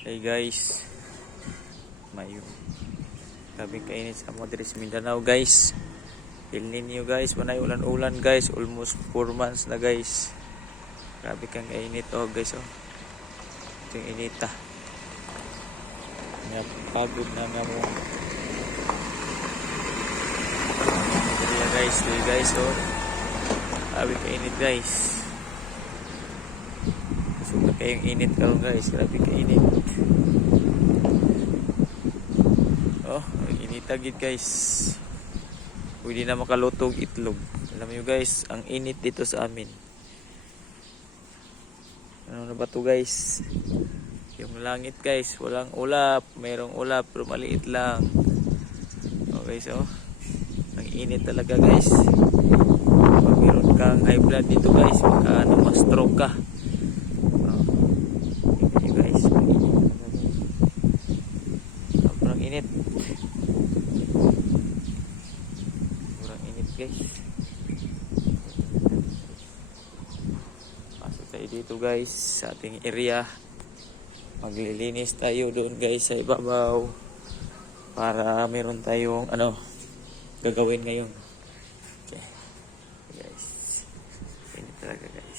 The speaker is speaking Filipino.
Hey guys, may gabi kainit sa Madrid, Mindanao guys. El Nino guys, manay ulan-ulan guys, almost 4 months na guys. Grabe kang kainit guys oh. Ito yung inita. Pagod na nga mo. Guys, ito guys oh. Grabe kainit guys. Suka kayong init ka guys, grabe kainit. Oh, initagid guys. Pwede na makalutog itlog. Alam nyo guys, ang init dito sa amin. Ano na ba to guys? Yung langit guys, walang ulap. Mayroong ulap pero maliit lang. Oh guys oh. Ang init talaga guys. Pag meron kang high blood dito guys, baka ma-stroke ka. Guys, sobrang init. Sobrang init guys. Pasok tayo dito guys sa ating area. Maglilinis tayo doon guys sa ibabaw para meron tayong gagawin ngayon. Okay guys, init talaga guys.